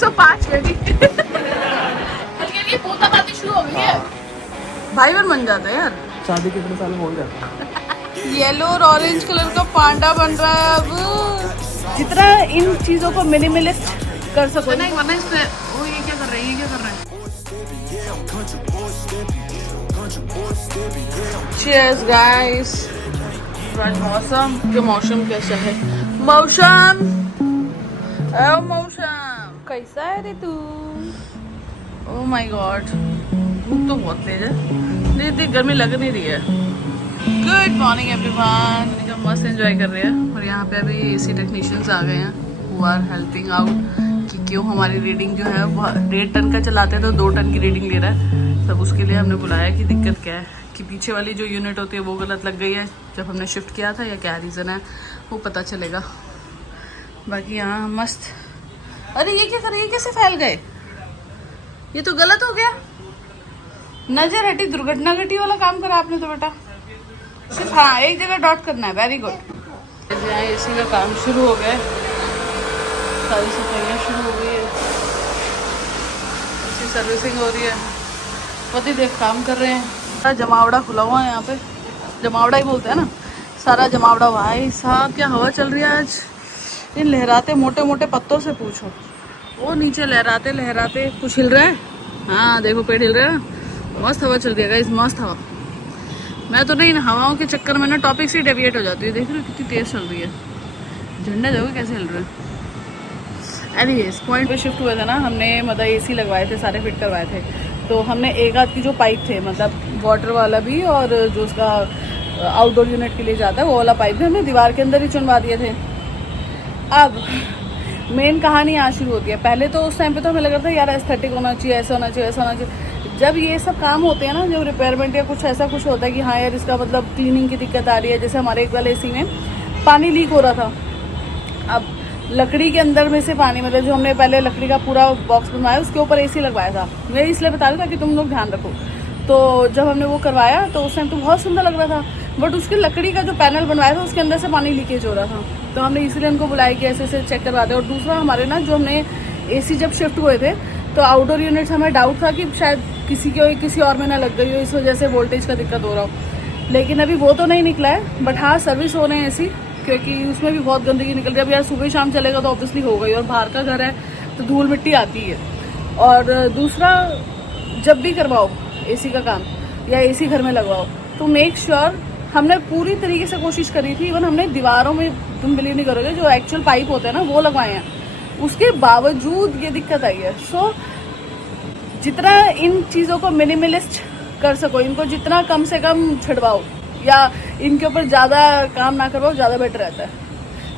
105 baby. ये पोता पाती शुरू हो गई है। भाई बहन बन जाते हैं यार। शादी कितने साल में हो जाता है। येलो और ऑरेंज कलर का पांडा बन रहा है अब। जितना इन चीजों को मिनिमलिस्ट कर सको। नहीं वरना इसमें वो ये क्या कर रहा है, ये क्या कर रहा है। Cheers guys। आज मौसम के मौसम कैसा है? मौसम मौसम कैसा है रे तू? ओह माय गॉड, भूख तो बहुत तेज है। इतनी गर्मी लग नहीं रही है। Good morning everyone. मस्त एंजॉय कर रहे हैं और यहाँ पे अभी एसी टेक्नीशियंस आ गए हैं हु आर हेल्पिंग आउट कि क्यों हमारी रीडिंग जो है वो 1.5 टन का चलाते हैं तो 2 टन की रीडिंग ले रहा है। तब उसके लिए हमने बुलाया कि दिक्कत क्या है, कि पीछे वाली जो यूनिट होती है वो गलत लग गई है जब हमने शिफ्ट किया था, या क्या रीज़न है वो पता चलेगा। बाकी यहाँ मस्त। अरे ये क्या कर रही है, कैसे फैल गए? ये तो गलत हो गया। नजर हटी दुर्घटना घटी वाला काम करा आपने तो बेटा। सिर्फ हाँ एक जगह डॉट करना है। Very good. यहाँ एसी का काम शुरू हो गया, सारी सफाइयाँ शुरू हो गई है, एसी सर्विसिंग हो रही है, पति देव काम कर रहे हैं। सारा जमावड़ा खुला हुआ है यहाँ पे, जमावड़ा ही बोलते हैं ना, सारा जमावड़ा। भाई साहब क्या हवा चल रही है आज। इन लहराते मोटे मोटे पत्तों से पूछो, वो नीचे लहराते लहराते कुछ हिल रहा है। हाँ देखो पेड़ हिल रहा है ना, मस्त हवा चल रही है गाइस, मस्त हवा। मैं तो नहीं, हवाओं के चक्कर में ना टॉपिक से डेविएट हो जाती है। देख रहे हो कितनी तेज चल रही है, झंडा देखो कैसे हिल रहे हैं। एनीवेज पॉइंट पे शिफ्ट हुए थे ना हमने, मतलब एसी लगवाए थे, सारे फिट करवाए थे। तो हमने एक आध की जो पाइप थे, मतलब वाटर वाला भी और जो उसका आउटडोर यूनिट के लिए जाता है वो वाला पाइप भी हमने दीवार के अंदर ही चुनवा दिए थे। अब मेन कहानी यहाँ शुरू होती है। पहले तो उस टाइम पे तो हमें लग रहा था यार एस्थेटिक होना चाहिए, ऐसा होना चाहिए, ऐसा होना चाहिए। जब ये सब काम होते हैं ना, जब रिपेयरमेंट या कुछ ऐसा कुछ होता है कि हाँ यार इसका मतलब क्लीनिंग की दिक्कत आ रही है। जैसे हमारे एक वाले एसी में पानी लीक हो रहा था। अब लकड़ी के अंदर में से पानी, मतलब जो हमने पहले लकड़ी का पूरा बॉक्स बनवाया उसके ऊपर एसी लगवाया था। मैं इसलिए बता रही ताकि तुम लोग ध्यान रखो। तो जब हमने वो करवाया तो उस टाइम तो बहुत सुंदर लग रहा था, बट उसकी लकड़ी का जो पैनल बनवाया था उसके अंदर से पानी लीकेज हो रहा था। तो हमने इसीलिए उनको बुलाया कि ऐसे ऐसे चेक करवा दे। और दूसरा हमारे ना जो हमने एसी जब शिफ्ट हुए थे तो आउटडोर यूनिट्स हमें डाउट था कि शायद किसी और में ना लग गई हो, इस वजह से वोल्टेज का दिक्कत हो रहा हो। लेकिन अभी वो तो नहीं निकला है, बट हाँ सर्विस हो रहे हैं एसी, क्योंकि उसमें भी बहुत गंदगी निकल रही है। अब यार सुबह शाम चलेगा तो ऑब्वियसली होगा ही, और बाहर का घर है तो धूल मिट्टी आती है। और दूसरा, जब भी करवाओ एसी का काम या एसी घर में लगवाओ तो मेक श्योर, हमने पूरी तरीके से कोशिश करी थी। इवन हमने दीवारों में, तुम बिलीव नहीं करोगे, जो एक्चुअल पाइप होते हैं ना वो लगवाए हैं, उसके बावजूद ये दिक्कत आई है। सो जितना इन चीज़ों को मिनिमलिस्ट कर सको, इनको जितना कम से कम छिड़वाओ या इनके ऊपर ज़्यादा काम ना करवाओ, ज़्यादा बेटर रहता है।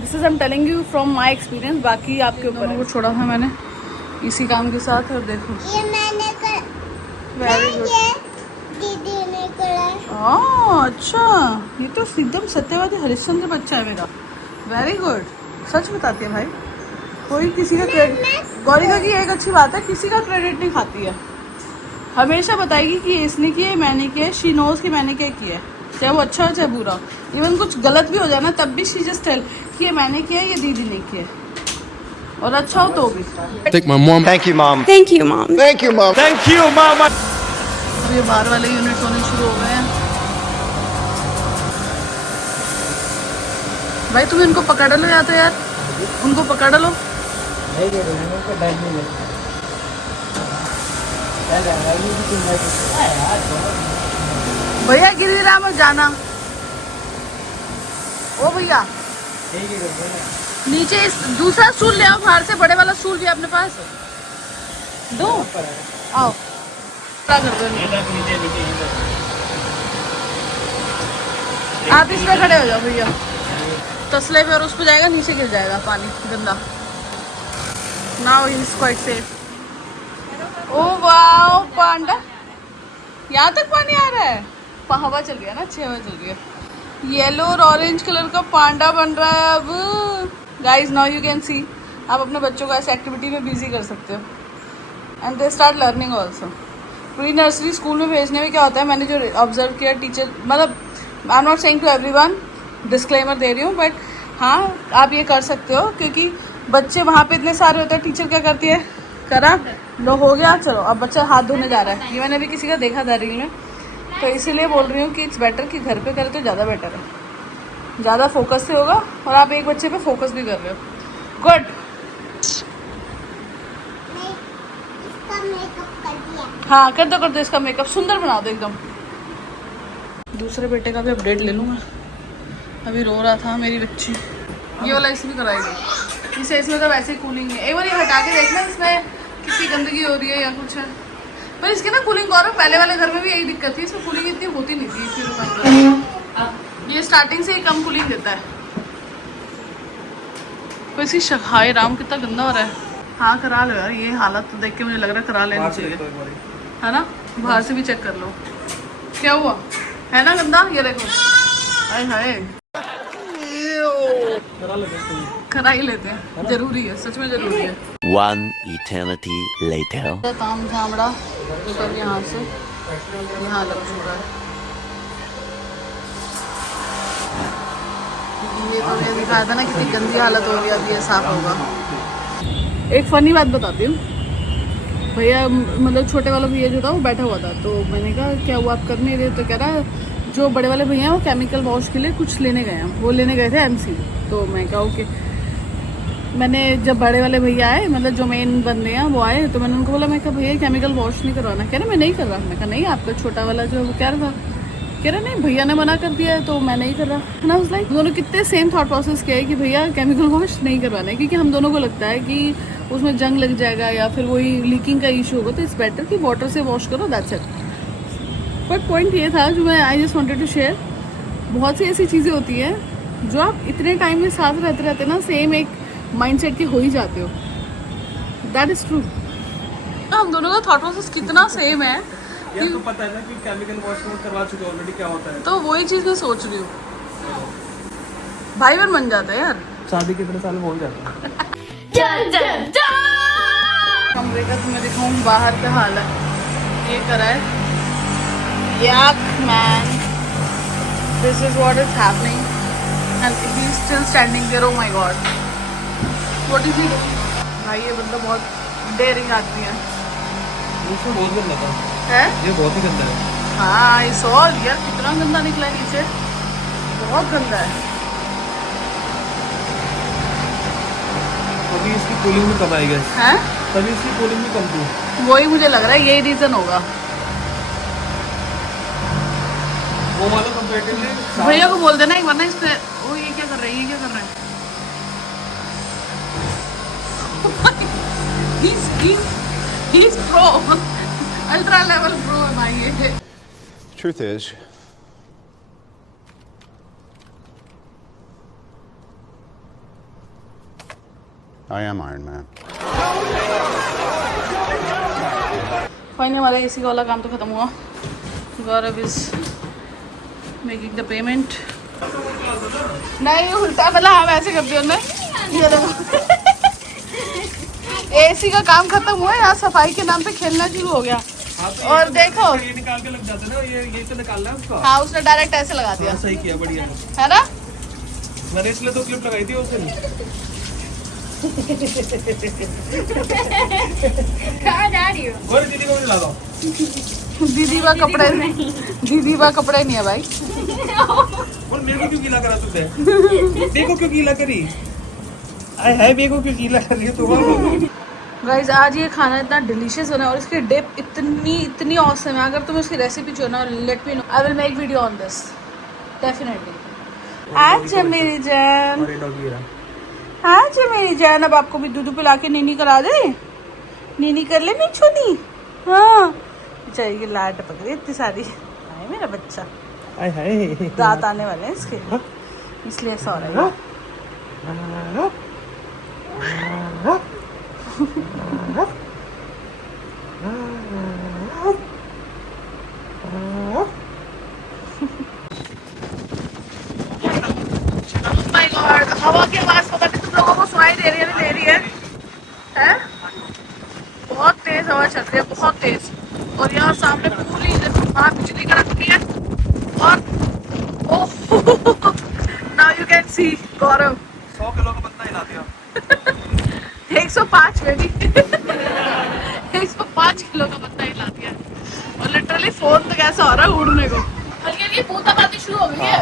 This is I am telling you from my experience. बाकी आपके ऊपर वो छोड़ा था मैंने इसी काम के साथ, और देखो ये मैंने कर, वेरी गुड। दीदी ने करा। अच्छा, ये तो एकदम सत्यवादी हरिश्चंद्र बच्चा है मेरा। वेरी गुड, सच बताती है भाई। कोई किसी का क्रेडिट, गौरिका की एक अच्छी बात है, किसी का क्रेडिट नहीं खाती है। हमेशा बताएगी कि इसने किया, मैंने किया, शी नोज कि मैंने क्या किया है, चाहे वो अच्छा हो चाहे बुरा। इवन कुछ गलत भी हो जाए ना तब भी शी जस्ट टेल कि ये मैंने किया, ये दीदी ने किया, और अच्छा हो तो भी। Thank my mom. Thank you, mom. Thank you, mom. Thank you, mom. Thank you, mama. अब ये बाहर वाले यूनिट होने शुरू हो गए हैं। भाई तुम इनको पकड़ लो या तो यार उनको पकड़ लो। भैया गिरिराम मत जाना। ओ भैया नीचे इस दूसरा स्टूल ले आओ बाहर से, बड़े वाला स्टूल भी है अपने पास, दो आओ। क्या कर रहे हो? आप इसमें खड़े हो जाओ भैया, तसले पे, और उस पर जाएगा नीचे गिर जाएगा पानी गंदा। Now is quite safe. Oh wow panda, यहाँ तक पानी आ रहा है। हवा चल रही है ना, अच्छी हवा चल रही है। येलो और ऑरेंज कलर का पांडा बन रहा है अब। Guys now you can see, आप अपने बच्चों को ऐसे एक्टिविटी में बिजी कर सकते हो, and they start learning also. Pre nursery school में भेजने में क्या होता है, मैंने जो ऑब्जर्व किया टीचर, मतलब I am not saying to everyone, disclaimer दे रही हूँ, बट हाँ आप ये कर सकते हो, क्योंकि बच्चे वहाँ पे इतने सारे होते हैं। टीचर क्या करती है, करा लो, हो गया। चलो अब बच्चा हाथ धोने जा रहा है। ये मैंने भी किसी का देखा था रील में, तो इसीलिए बोल रही हूँ कि इट्स बेटर कि घर पे करे तो ज़्यादा बेटर है, ज़्यादा फोकस से होगा और आप एक बच्चे पे फोकस भी कर रहे हो। गुड। नहीं, इसका मेकअप कर दिया। हाँ कर दो इसका मेकअप सुंदर बना दो एकदम। दूसरे बेटे का भी अपडेट ले लूँगा। अभी रो रहा था मेरी बच्ची। ये वाला इसी भी कराएगी, इसे इसमें तो वैसे ही कूलिंग है। एक बार ये हटा के देखना इसमें कितनी गंदगी हो रही है या कुछ है। पर इसकी ना कूलिंग और पहले वाले घर में भी यही दिक्कत थी, इसमें कूलिंग इतनी होती नहीं थी। फिर ये स्टार्टिंग से ही कम कूलिंग देता है। तो इसकी हाय राम कितना गंदा हो रहा है। हाँ करा लो यार, ये हालत तो देख के मुझे लग रहा है करा लेना चाहिए, है ना। बाहर से भी चेक कर लो क्या हुआ है ना गंदा। ये देखो, हाय हाय, करा ही लेते हैं, जरूरी है, सच में जरूरी है। One eternity later. ताम झामड़ा सब यहाँ से यहाँ लग चुका है। ये तो मैंने दिखाया था ना कितनी गंदी हालत हो रही है, अभी ये साफ होगा। एक फनी बात बताती हूँ। भैया मतलब छोटे वाला भैया जो था वो बैठा हुआ था, तो मैंने कहा क्या वो आप कर नहीं रहे, तो कह रहा जो बड़े वाले भैया हैं वो केमिकल वॉश के लिए कुछ लेने गए हैं, वो लेने गए थे MC। तो मैं कहा ओके। मैंने जब बड़े वाले भैया आए, मतलब जो मेन बंदे हैं वो आए, तो मैंने उनको बोला, मैं कहा भैया केमिकल वॉश नहीं करवाना। कह रहे मैं नहीं कर रहा। मैं कहा नहीं, आपका छोटा वाला जो वो कह रहा था, कह रहे नहीं भैया ने मना कर दिया है तो मैं नहीं कर रहा है ना। उस लाइक दोनों कितने सेम थॉट प्रोसेस किया है कि भैया केमिकल वॉश नहीं करवाना है, क्योंकि हम दोनों को लगता है कि उसमें जंग लग जाएगा या फिर वही लीकिंग का इशू होगा, तो इट्स बेटर कि वाटर से वॉश करो, दैट्स इट। बट पॉइंट ये था जो मैं I just wanted to share, बहुत सी ऐसी चीज़ें होती हैं जो आप इतने टाइम में साथ रहते रहते ना सेम एक माइंडसेट के हो ही जाते हो। That is true. हम दोनों का थॉट प्रोसेस कितना सेम है। यार तो पता है ना कि केमिकल वॉश करवा चुके ऑलरेडी क्या होता है, तो वही चीज़ मैं सोच रही हूँ, भाई बहन बन जाते हैं यार। शादी कितने साल में हो जाता है। कमरे का तुम्हें दिखाऊँ बाहर का हाल है। ये करा है, yuck man, this is what is happening and he is still standing there. Oh my god, what is he doing? भाई ये बंदा बहुत डेयरिंग आदमी है। इसमें बहुत गंदा था है ये, बहुत ही गंदा है। हाँ इस और यार कितना गंदा निकला है नीचे, बहुत गंदा है। अभी इसकी कूलिंग भी कम आएगी, हैं तभी इसकी कूलिंग भी कम थी। वही मुझे लग रहा है यही रीजन होगा। वो वाला कंपैरेटिवली भैया को बोल देना एक बार ना इस पे। ओ ये क्या कर रहे हैं, ये क्या कर रहे हैं? he's pro, ultra level pro है भाई ये। Truth is, I am Iron Man. Finally हमारा AC का वाला काम तो खत्म हुआ। गौरव इज मेकिंग द पेमेंट। नहीं उल्टा, मतलब हाँ वैसे करती हूँ मैं। ये देखो AC का काम खत्म हुआ, यहाँ सफाई के नाम पे खेलना शुरू हो गया। और देखो ये निकाल के लग जाता है ना, ये तो निकालना है उसका। हाँ उसने डायरेक्ट ऐसे लगा दिया। सही किया, बढ़िया है ना। मैंने इसलिए तो क्लिप लगाई थी उस दिन। कहाँ जा रही हो? और दीदी को भी लगा। दीदी बा कपड़े नहीं है भाई। और मेरे को क्यों गीला करा तूने? देखो क्यों गीला करी। आए है मेरे को क्यों गीला कर रही है तू? गाइज आज ये खाना इतना डिलीशियस बना है और इसकी डिप इतनी ऑसम है। अगर तुम्हें उसकी रेसिपी चाहिए ना, let me know, I will make video on this definitely. आज मेरी जान, और ये डॉगी रहा। आज मेरी जान, अब आपको भी दूध पिला के नीनी करा दे। नीनी कर ले नहीं छूनी। हाँ बेचारी की लाट पक रही इतनी सारी। हाय मेरा बच्चा, आए हाय दांत आने वाले हैं इसके, इसलिए ऐसा हो रहा है। माय गॉड, हवा की आवाज पता नहीं तुम लोगों को सुनाई दे रही है नहीं दे रही है? बहुत तेज हवा चल रही है, बहुत तेज। और यहाँ सामने पूरी वहाँ बिजली कड़कती है। और now you can see Gaurav 100 kilo का बंदा हिला दिया। 105 बेबी। 5 किलो का बंदा हिला दिया और लिटरली फोन तो कैसा हो रहा है उड़ने को। हल्की हल्की बूंदाबांदी शुरू हो गई है।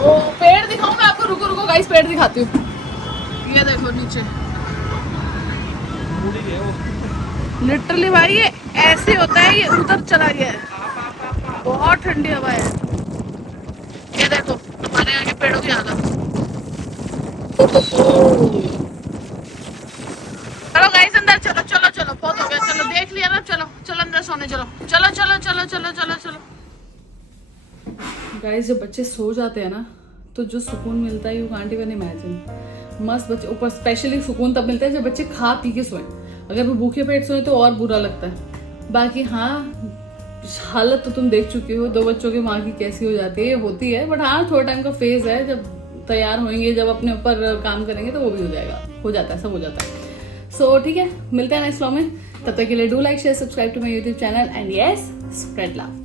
ओ पेड़ दिखाऊं मैं आपको, रुको रुको गाइस पेड़ दिखाती हूँ। ये देखो नीचे लिटरली भाई ये ऐसे होता है, ये उधर चला गया है। बहुत ठंडी हवा है। ये देखो हमारे यहाँ के पेड़ों की हालत। चलो गाइस अंदर चलो चलो चलो, बहुत हो गया, चलो देख लिया ना, चलो चलो अंदर सोने चलो, चलो चलो चलो चलो चलो चलो। गाइस जब बच्चे सो जाते हैं ना तो जो सुकून मिलता है यू कांट इवन इमेजिन। मस्त बच्चे ऊपर स्पेशली सुकून तब मिलता है जब बच्चे खा पी के सोएं। अगर वो भूखे पेट सोए तो और बुरा लगता है। बाकी हाँ हालत तो तुम देख चुके हो 2 बच्चों की माँ की कैसी हो जाती है, होती है। बट हाँ थोड़ा टाइम का फेज है, जब तैयार होंगे, जब अपने ऊपर काम करेंगे तो वो भी हो जाएगा, हो जाता है, सब हो जाता है। सो ठीक है, मिलते हैं नेक्स्ट व्लॉग में। तब तक के लिए do like share subscribe to my YouTube channel and yes spread love.